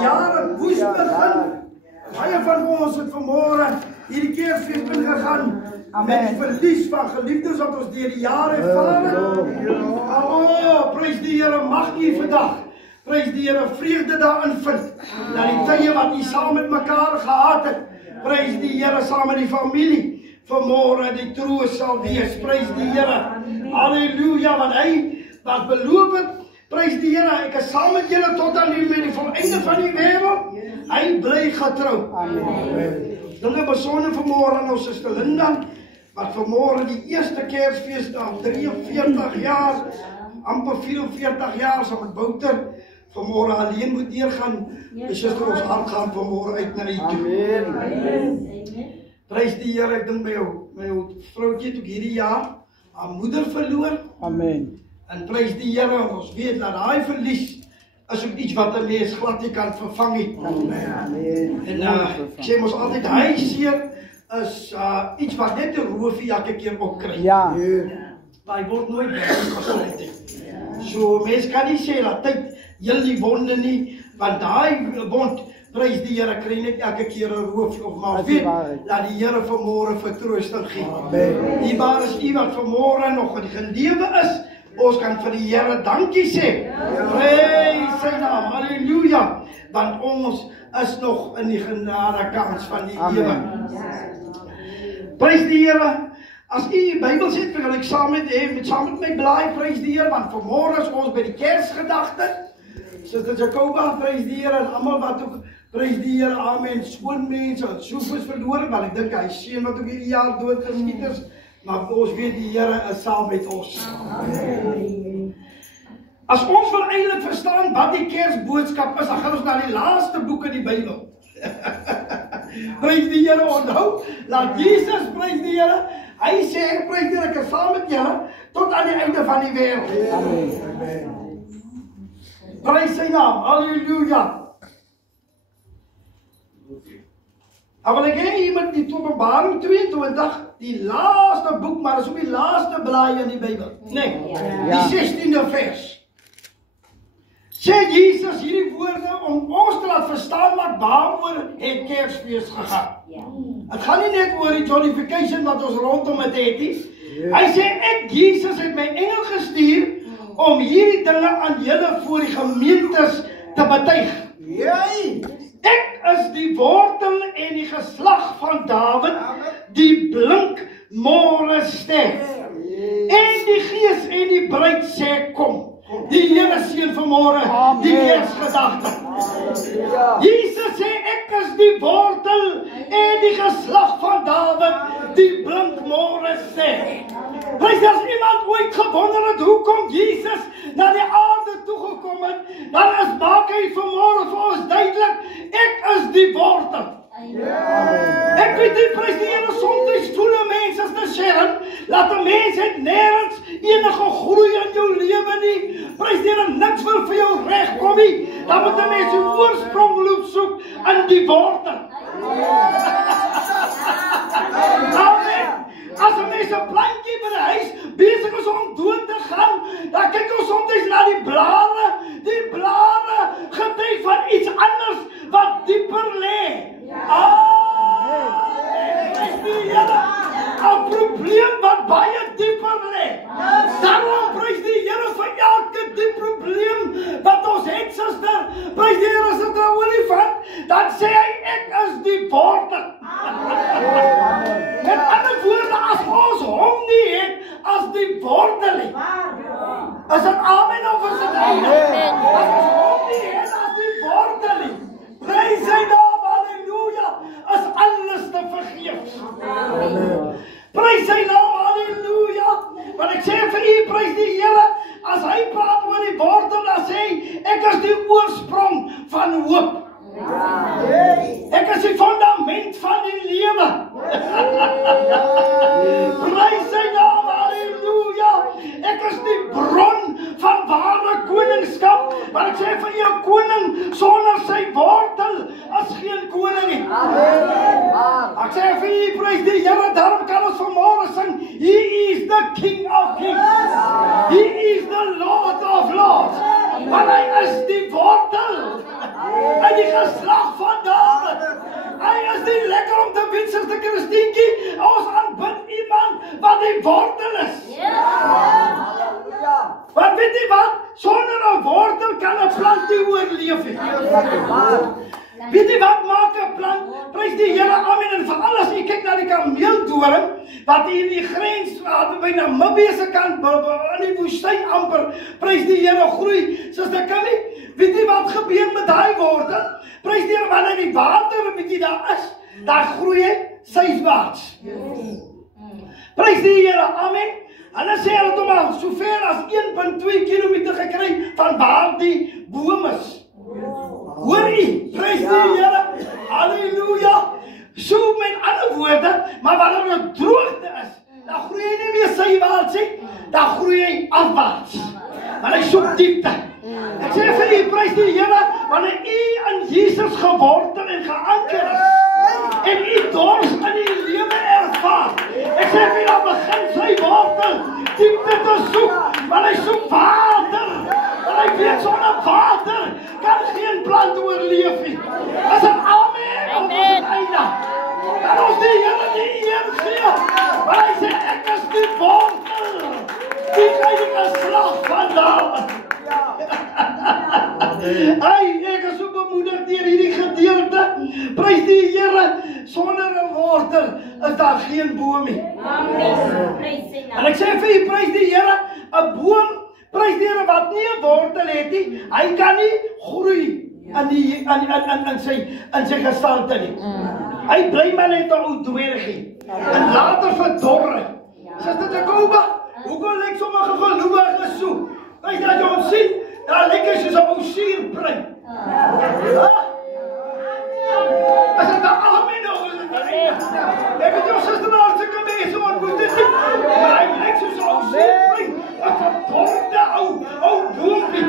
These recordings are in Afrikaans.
Die jaar het woes begin. Baie van ons het vanmorgen hierdie Kersfees ingegaan met die verlies van geliefdes wat ons deur die jare ervaren. Oh, prys die Here, mag u vandag, prys die Here, vreugde daarin vind. Dat die tye wat u saam met mekaar gehad het, prys die Here saam met die familie, vanmorgen die troos sal wees. Prys die Here. Halleluja, want hy wat beloof het, prys die Here, ek is saam met julle tot aan die volleinde van die wêreld. Hy bly getrou. Dinge besonder vanmorgen aan ons suster Linda, wat vanmorgen die eerste Kersfees na 43 jaar, amper 44 jaar, saam met Wouter, vanmorgen alleen moet deurgaan. Die suster, ons hart gaan vanmorgen uit na die toe. Prys die Here, ek dink my jou vrouwtjie het ook hierdie jaar haar moeder verloor. Amen. En prys die Here, ons weet dat daai verlies is ook iets wat 'n mens glad nie kan vervang nie. Amen. En ek sê mos altyd, hy seer is iets wat net 'n roofie elke keer opkry. Ja. Maar hy word nooit gesond nie. So mens kan nie sê dat tyd heel die wonde nie, want daai wond, prys die Here, kry net elke keer 'n roofie of maar weet, laat die Here vanmorgen vertroosting gee. Amen. Diebaar is u wat vanmorgen nog in gelewe is. Ons kan vir die Here dankie sê. Prys sy naam. Halleluja. Want ons is nog in die genade kans van die lewe. Prys die Here. As u die Bybel sê, wil ek saam met my blaai, prys die Here, want vanmorgen is ons by die Kersgedagte. Suster Jacoba, prys die Here, en almal wat ook, prys die Here, amen, skoonmense, wat soveel verloor, want ek dink hy seun wat ook hierdie jaar dood geskiet is, maar ons weet die Here is saam met ons. Amen. As ons wil eintlik verstaan wat die Kersboodskap is, dan gaan ons na die laaste boek in die Bybel. Prys die Here, onthou, laat Jesus, prys die Here, hy sê, prys die Here, ek is saam met julle tot aan die einde van die wêreld. Amen. Prys sy naam, halleluja. Dan wil ek hê hier met die Openbaring 22, die laaste boek, maar is ook die laaste blaai in die Bybel. Nee, die 16de vers. Sê Jesus hierdie woorde om ons te laat verstaan wat waaroor het Kersfees gegaan. Het gaan nie net oor die jollification wat ons rondom het nie. Hy sê, ek Jesus het my engel gestuur om hierdie dinge aan julle voor die gemeentes te betuig. Ek is die wortel en die geslag van Dawid, die blink môre ster. En die Gees en die bruid sê kom. Die Here seën vanmôre die Kersgedagte. Jesus sê ek is die wortel en die geslag van Dawid, die blink môre ster. Prys, as iemand ooit gewonder het hoekom Jesus na die aarde toegekom het, dan maak hy vanmôre vir ons duidelik, ek is die wortel. Ek weet nie, prys die Here, soms voel 'n mens as te sê, laat 'n mens het nêrens enige groei in jou lewe nie. Prys die Here, niks wil vir jou regkom nie. Dan moet 'n mens jou oorsprong loop soek in die wortel. Amen. As 'n mens 'n plantjie by die huis besig is om dood te gaan, dan kyk ons soms na die blare getuig van iets anders wat dieper lê. Die Here, 'n probleem wat baie dieper lê. Daarom prys die Here vir elke diep probleem wat ons het, suster. Prys die Here, as dit 'n olifant, dan sê hy, ek is die wortel. Met ander woorde, as ons hom nie het as die wortel nie. Is dit amen of is dit amen? As ons hom nie het as die wortel nie. Prys sy naam, halleluja, is alles te vergeefs. Prys sy naam, halleluja. Want ek sê vir u, prys die Here, as hy praat oor die wortel, dan sê hy, ek is die oorsprong van hoop. Ek is die fundament van die lewe. Prys sy naam, halleluja. Ek is die bron van ware koningskap. Maar ek sê vir jou, koning sonder sy wortel is geen koning nie. Ek sê vir u, prys die Here, daarom kan ons vanmôre sing, He is the King of Kings. He is the Lord of Lords. Maar hy is die wortel. En die geslag van Dawid. Hy is nie lekker om te weet, Suster Christientjie, ons aanbid iemand wat die wortel is. Want weet jy wat? Sonder 'n wortel kan 'n plant nie oorleef nie. Weet jy wat maak 'n plant? Prys die Here, amen. En veral as jy kyk na die kameeldoring, wat hier in die grens, by Namibië se kant, in die woestyn amper, prys die Here, groei, Suster Kimmy. Weet jy wat gebeur met daai wortel? Prys die Here, wanneer die water 'n bietjie daar is, dan groei hy suidwaarts. Prys die Here, amen. En dan sê hulle toe maar, so ver as 1.2 kilometer gekry van waar die boom is. Hoor jy? Prys die Here. Halleluja. So met ander woorde, maar wanneer het droogte is, dan groei hy nie meer sywaarts nie, dan groei hy afwaarts. Maar hy soek diepte. Ek sê vir u, prys die Here, wanneer u in Jesus gewortel en geanker is, en u dors in die lewe ervaar. Ek sê vir u, dan begin sy wortel diepte te soek, want hy soek water. Want hy weet sonder water kan geen plant oorleef nie. As 'n amen, ons is einde. Kan ons die Here die eer gee? Want hy sê, ek is die wortel, die geslag van Dawid. Ek is so bemoedig deur hierdie gedeelte. Prys die Here, sonder 'n wortel is daar geen boom nie. En ek sê vir u, prys die Here, 'n boom, prys die Here wat nie 'n wortel het nie, hy kan nie groei in sy gestalte nie. Hy bly maar net 'n ou dwergie. En later verdor hy. Suster Jacoba, hoekom lyk sommige gelowiges so? Prys dat jy ons sien, daar lyk hy soos 'n ou suurbrein. As dit daar amen nou is, ek het jou suster nou sulke mense ontmoet, maar hy lyk soos 'n ou suurbrein. 'n verdorde ou boompie.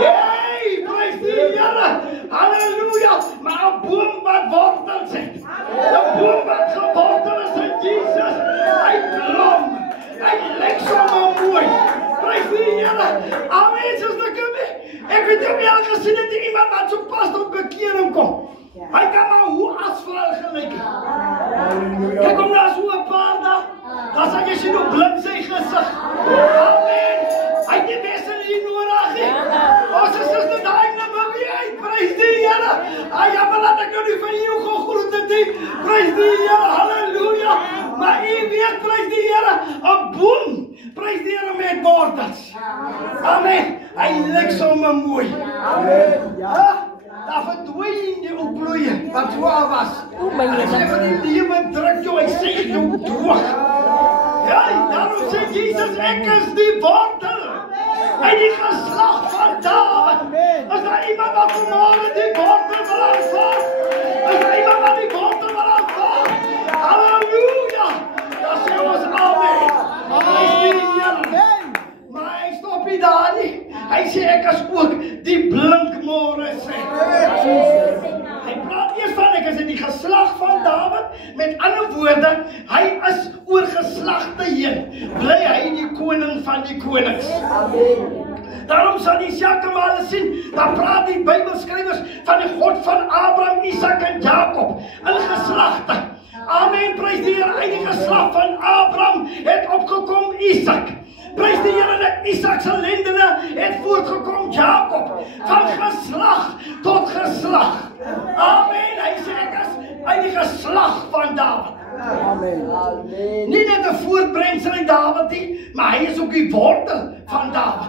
Hey, prys die Here. Halleluja. Maar 'n boom wat wortels het. 'n boom wat gewortel is in Jesus. Hy blom. Hy lyk so mooi. Prys die Here. Amen, Suster Kimmy. Ek weet nie of jy al gesien het iemand wat so pas tot bekering kom. Hy kan maar hoe asfalt gelyk. Kyk hom nou so 'n paar dae. Dan sê jy sien hoe blind sy gesig. Amen. Hy het die beste nie nodig nie. Ons is Suster daai Namibië uit. Prys die Here. Maar laat ek nou nie van jou gegroet het nie. Prys die Here. Halleluja. Maar u weet, prys die Here, 'n boom. Prys die Here met wortels. Amen. Hy lyk so mooi. Amen. Ja. Daar verdwyn die ou bloeie wat waar was. Hy sê van die lewe druk jou, hy sê jou droog. Ja, daarom sê Jesus, ek is die wortel. Hy die geslag van Dawid. As daar iemand wat vanmorgen die wortel wil aanvaar, as daar iemand wat die wortel wil aanvaar, halleluja, dan sê ons amen. Maar hy stop nie daar nie. Hy sê ek is ook die blinkmore sê. Hy praat eers van ek is in die geslag van Dawid. Met ander woorde, hy is oor geslagte heen. Bly hy die koning van die konings. Daarom sal die Sjakemale sien, dan praat die Bybelskrywers van die God van Abraham, Isak en Jakob in geslagte. Amen, prys die Here, uit die geslag van Abraham het opgekom Isak. Prys die Here, dat Isak se lendene het voortgekom Jakob. Van geslag tot geslag. Amen, hy sê ek is uit die geslag van Dawid. Amen. Nie net 'n voortbrengsel uit Dawid nie, maar hy is ook die wortel van Dawid.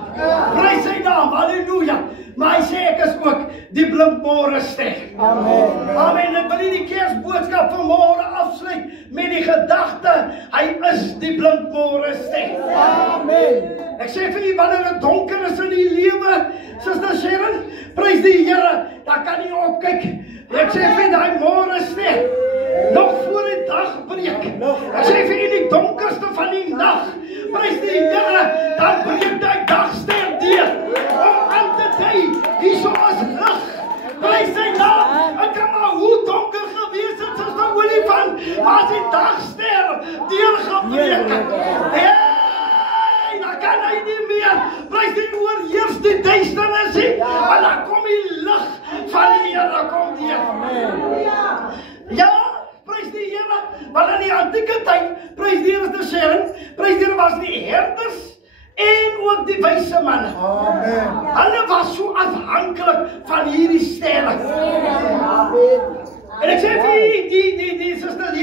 Prys sy naam, halleluja. Maar hy sê ek is ook die blinkmore ster. Amen. Amen. Ek wil die Kersboodskap van môre afsluit met die gedagte, hy is die blinkmore ster. Amen. Ek sê vir u, wanneer dit donker is in die lewe, Suster Sharon, prys die Here, dan kan jy opkyk. Ek sê vir daai môre ster, nog voor die dag breek. Ek sê vir u, die donkerste van die nag, prys die Here, dan breek die dagster deur. Om aan te dui, hierso is lig. Prys sy naam. Ek kan maar hoe donker gewees het, soos 'n olifant, maar as die dagster deurgebreek het. Dan kan hy nie meer. Prys die oorheers die duisternis nie. Maar dan kom die lig van die Here, kom die want in die antieke tyd, prys die Here is die Sharon, prys die Here was die herders en ook die wyse manne. Amen. Hulle was so afhanklik van hierdie sterre. Amen. En ek sê vir die Suster Lena,